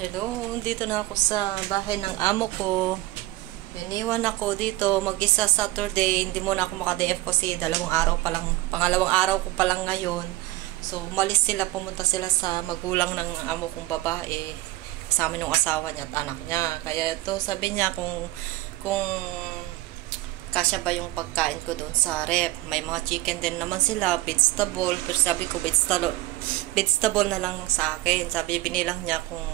Hello, dito na ako sa bahay ng amo ko. Iniwan ako dito mag-isa Saturday. Hindi muna ako maka-DF kasi pangalawang araw ko pa lang ngayon. So, umalis sila, pumunta sila sa magulang ng amo kong babae. Kasama yung asawa niya at anak niya. Kaya ito, sabi niya kung kasya ba yung pagkain ko doon sa rep. May mga chicken din naman sila, vegetable. Pero sabi ko, vegetable na lang sa akin. Sabi, binilang niya kung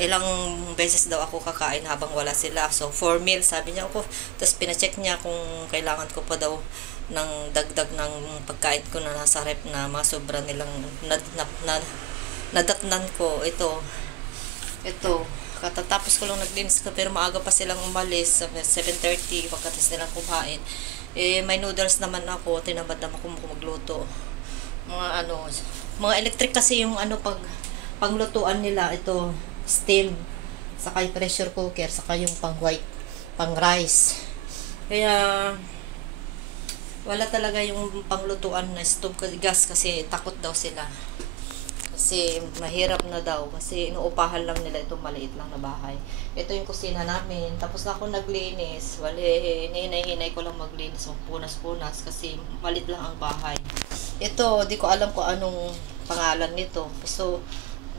ilang beses daw ako kakain habang wala sila. So, 4 meals, sabi niya ako. Tapos, pinacheck niya kung kailangan ko pa daw ng dagdag ng pagkain ko na nasa rep na mga sobra nilang nadatnan ko. Ito, katatapos ko lang naglinis ko pero maaga pa silang umalis 7:30 pagkatapos nilang kumain. May noodles naman ako, tinamad naman ako magluto. Mga electric kasi yung panglutuan nila, ito steam, saka yung pressure cooker, saka yung pang rice. Kaya wala talaga yung panglutuan na stove gas kasi takot daw sila. Kasi mahirap na daw kasi inuupahan lang nila itong maliit lang na bahay. Ito yung kusina namin. Tapos na ako naglinis. Hinay-hinay ko lang maglinis. Punas-punas kasi malit lang ang bahay. Ito, di ko alam kung anong pangalan nito. So,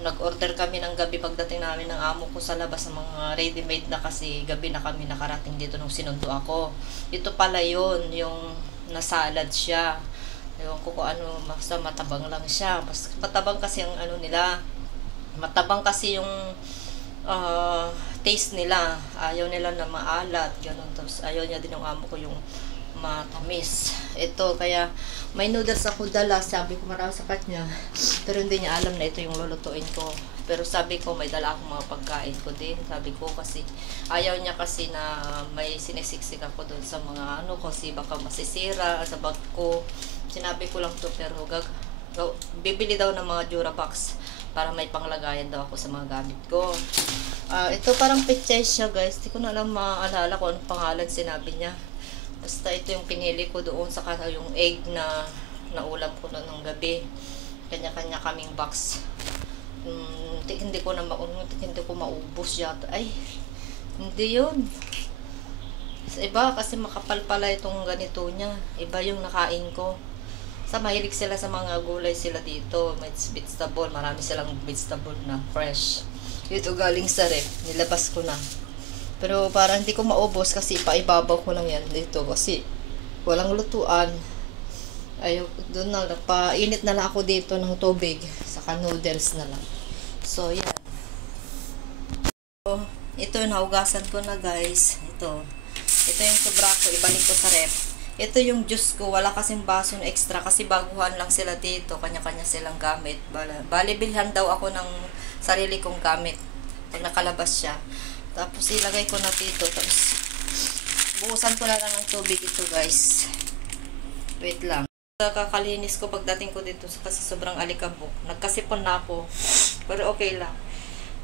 nag-order kami ng gabi pagdating namin ng amo ko sa labas ng mga ready-made na kasi gabi na kami nakarating dito nung sinundo ako. Ito pala yun, yung nasalad siya. Ewan ko kung ano, basta matabang lang siya. Mas matabang kasi ang nila. Matabang kasi yung taste nila. Ayaw nila na maalat, ganun. Tapos ayaw niya din ng amo ko yung matamis. Ito, kaya may noodles ako dala. Sabi ko marami sa kanya. Pero hindi niya alam na ito yung lulutuin ko. Pero sabi ko may dala akong mga pagkain ko din. Sabi ko kasi ayaw niya kasi na may sinisiksik ako doon sa mga kasi baka masisira sa bag ko. Sinabi ko lang to pero bibili daw ng mga Durabox para may panglagayan daw ako sa mga gamit ko. Ito parang pechay siya guys. Di ko na alam maalala kung anong pangalan sinabi niya. Basta ito yung pinili ko doon sa yung egg na naulam ko na ng gabi. Kanya-kanya kaming box. Hindi ko maubos yata. Ay, hindi yun. Sa iba kasi makapal pala itong ganito niya. Iba yung nakain ko. Sa mahilig sila sa mga gulay sila dito. May vegetable. Marami silang vegetable na fresh. Ito galing sa ref. Nilabas ko na. Pero parang hindi ko maubos kasi paibabaw ko lang yan dito. Kasi walang lutuan. Ayaw, doon na. Painit na lang ako dito ng tubig. Saka noodles na lang. So, yan. So, ito, nahugasan ko na guys. Ito yung sobra ko. Ibalik ko sa ref. Ito yung juice ko. Wala kasing baso na extra kasi baguhan lang sila dito. Kanya-kanya silang gamit. Bali, bilhan daw ako ng sarili kong gamit. Pag nakalabas siya. Tapos, ilagay ko na dito. Tapos, buhusan ko na lang ng tubig ito guys. Wait lang. Kakalinis ko pagdating ko dito kasi sobrang alikabok. Nagkasipon na ako. Pero okay lang.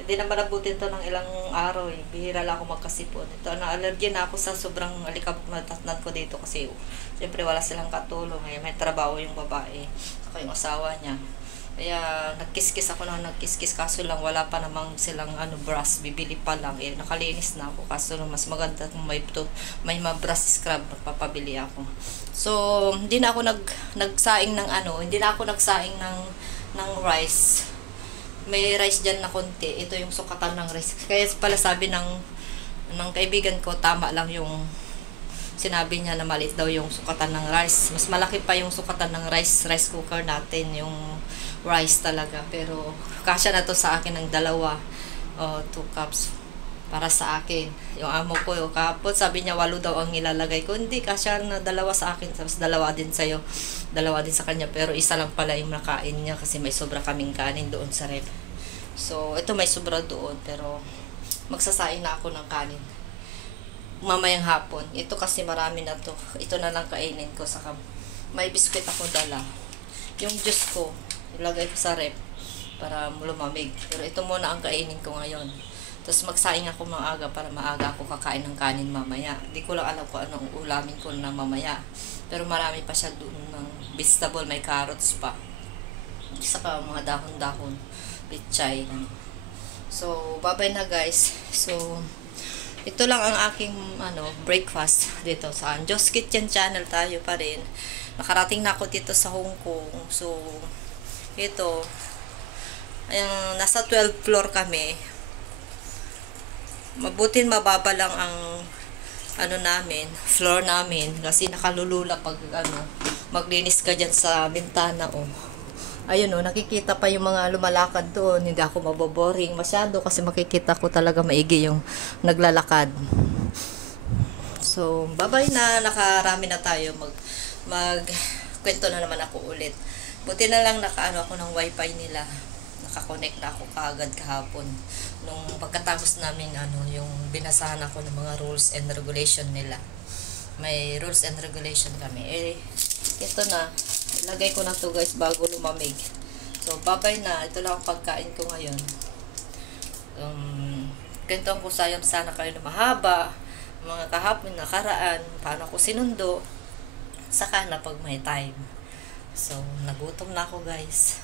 Hindi naman nabutin to ng ilang araw eh. Bihira lang ako magkasipon. Ito, na-allergy na ako sa sobrang alikabok na tatnan ko dito kasi siyempre wala silang katulong. May trabaho yung babae. Saka yung asawa niya. Kaya nagkiskis ako kaso lang wala pa namang silang brush, bibili pa lang nakalinis na ako kaso lang mas maganda kung may brush scrub papabili ako. So hindi na ako nagsaing ng hindi na ako nagsaing ng rice. May rice diyan na konti. Ito yung sukatan ng rice. Kaya pala sabi ng kaibigan ko tama lang yung sinabi niya na maliit daw yung sukatan ng rice. Mas malaki pa yung sukatan ng rice cooker natin, yung rice talaga. Pero kasya na to sa akin ng 2 cups para sa akin. Yung amo ko yung kapot, sabi niya 8 daw ang ilalagay ko. Hindi, kasya na 2 sa akin. Tapos 2 din sa'yo, 2 din sa kanya. Pero isa lang pala yung nakain niya kasi may sobra kaming kanin doon sa ref. So, ito may sobra doon. Pero magsasain na ako ng kanin mamayang hapon. Ito kasi marami na to. Ito na lang kainin ko. Saka may biskwit ako dala. Yung juice ko, ilagay ko sa ref para lumamig. Pero ito muna ang kainin ko ngayon. Tapos magsaing ako maaga para maaga ako kakain ng kanin mamaya. Hindi ko lang alam kung anong ulamin ko na mamaya. Pero marami pa siya doon ng vegetable. May carrots pa. Saka mga dahon-dahon, pichay. So, bye-bye na guys. So, ito lang ang aking breakfast dito sa Jo's Kitchen Channel. Tayo pa rin. Nakarating na ako dito sa Hong Kong. So, ito, nasa 12th floor kami. Mabutin mababa lang ang floor namin kasi nakalulula pag maglinis ka dyan sa bintana. Ayun nakikita pa yung mga lumalakad doon. Hindi ako maboboring masyado kasi makikita ko talaga maigi yung naglalakad. So, bye-bye na. Nakarami na tayo. Kwento na naman ako ulit. Buti na lang ako ng wifi nila. Nakakonect na ako kaagad kahapon. Nung pagkatapos namin yung binasahan ako ng mga rules and regulation nila. May rules and regulation kami. Ito na. Ilagay ko na to guys bago lumamig. So, bye-bye na. Ito lang ang pagkain ko ngayon. Kwento ko sana kayo na mahaba. Mga kahapon nakaraan. Paano ako sinundo. Saka na pag may time. So, nagutom na ako guys.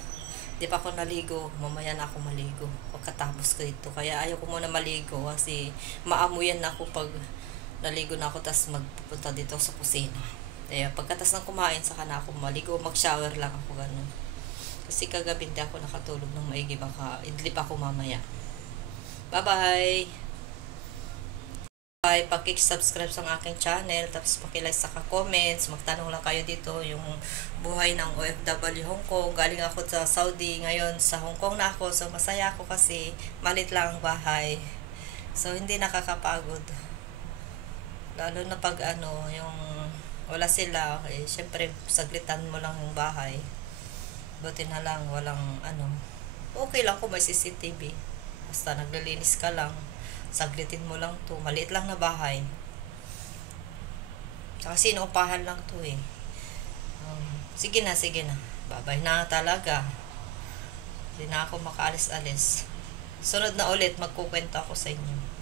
Di pa ako naligo. Mamaya na ako maligo. Pagkatapos ko ito. Kaya ayaw ko muna maligo. Kasi maamuyan na ako pag naligo na ako. Tapos magpupunta dito sa kusina. Kaya pagkatas ng kumain, saka na ako maligo, mag-shower lang ako ganun. Kasi kagabi hindi ako nakatulog ng maigi, baka idlip ako mamaya. Bye-bye! Bye! Paki-subscribe sa aking channel, tapos paki-like sa comments, magtanong lang kayo dito yung buhay ng OFW Hong Kong. Galing ako sa Saudi, ngayon sa Hong Kong na ako, so masaya ako kasi malit lang ang bahay. So hindi nakakapagod. Lalo na pag yung wala sila, syempre saglitan mo lang yung bahay. Buti na lang walang okay lang kung may CCTV. Basta naglilinis ka lang, saglitin mo lang to. Maliit lang na bahay. Tsaka sinuupahan lang to Sige na. Babay na talaga. Hindi na ako makaalis-alis. Sunod na ulit magkukwento ako sa inyo.